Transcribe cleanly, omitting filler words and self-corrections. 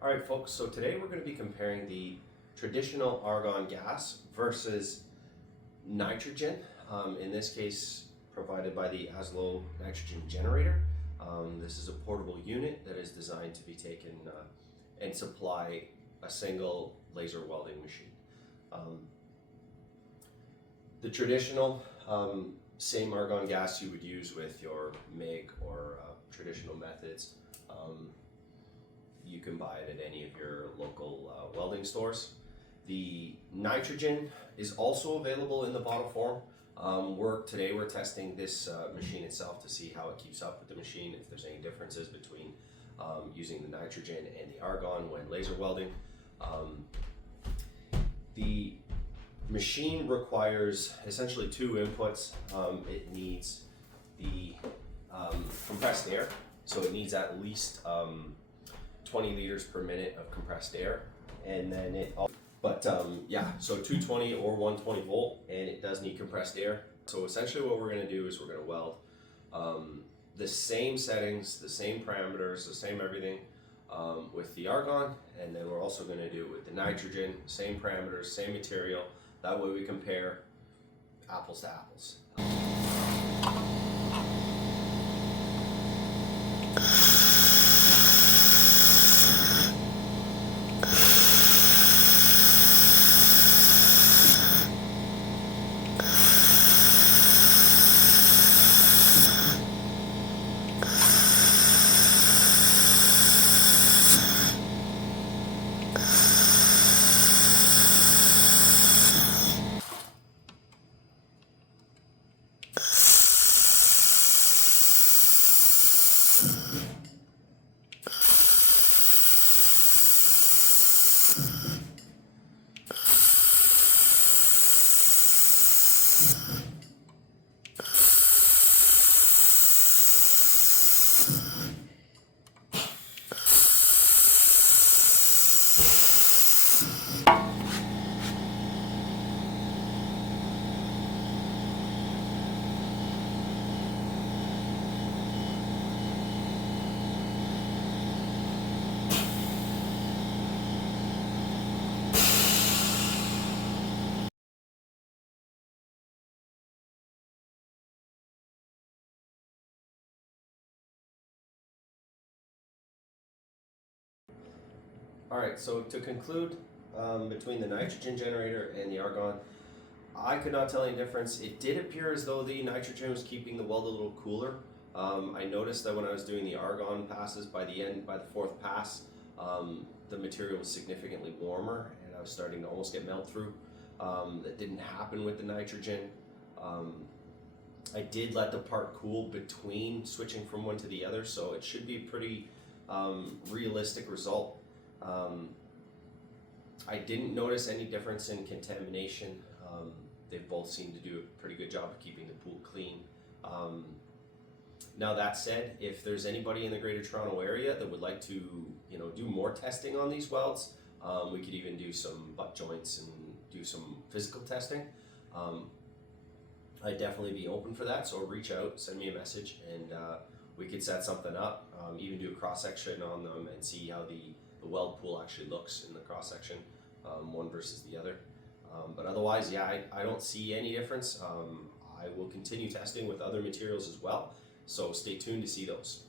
All right, folks, so today we're going to be comparing the traditional argon gas versus nitrogen, in this case provided by the Aslo nitrogen generator. This is a portable unit that is designed to be taken and supply a single laser welding machine. The traditional same argon gas you would use with your MIG or traditional methods. You can buy it at any of your local welding stores. The nitrogen is also available in the bottle form. Today we're testing this machine itself to see how it keeps up with the machine, if there's any differences between using the nitrogen and the argon when laser welding. The machine requires essentially two inputs. It needs the compressed air, so it needs at least 20 liters per minute of compressed air, and then so 220 or 120 volt, and it does need compressed air. So essentially what we're going to do is we're going to weld the same settings, the same parameters, the same everything with the argon, and then we're also going to do it with the nitrogen, same parameters, same material. That way we compare apples to apples. All right, so to conclude, between the nitrogen generator and the argon, I could not tell any difference. It did appear as though the nitrogen was keeping the weld a little cooler. I noticed that when I was doing the argon passes, by the fourth pass, the material was significantly warmer, and I was starting to almost get melt through. That didn't happen with the nitrogen. I did let the part cool between switching from one to the other, so it should be a pretty realistic result. I didn't notice any difference in contamination. They both seem to do a pretty good job of keeping the pool clean. Now that said, if there's anybody in the Greater Toronto area that would like to, do more testing on these welds, we could even do some butt joints and do some physical testing. I'd definitely be open for that, so reach out, send me a message, and we could set something up, even do a cross-section on them and see how the weld pool actually looks in the cross-section, one versus the other. But otherwise, yeah, I don't see any difference. I will continue testing with other materials as well, so stay tuned to see those.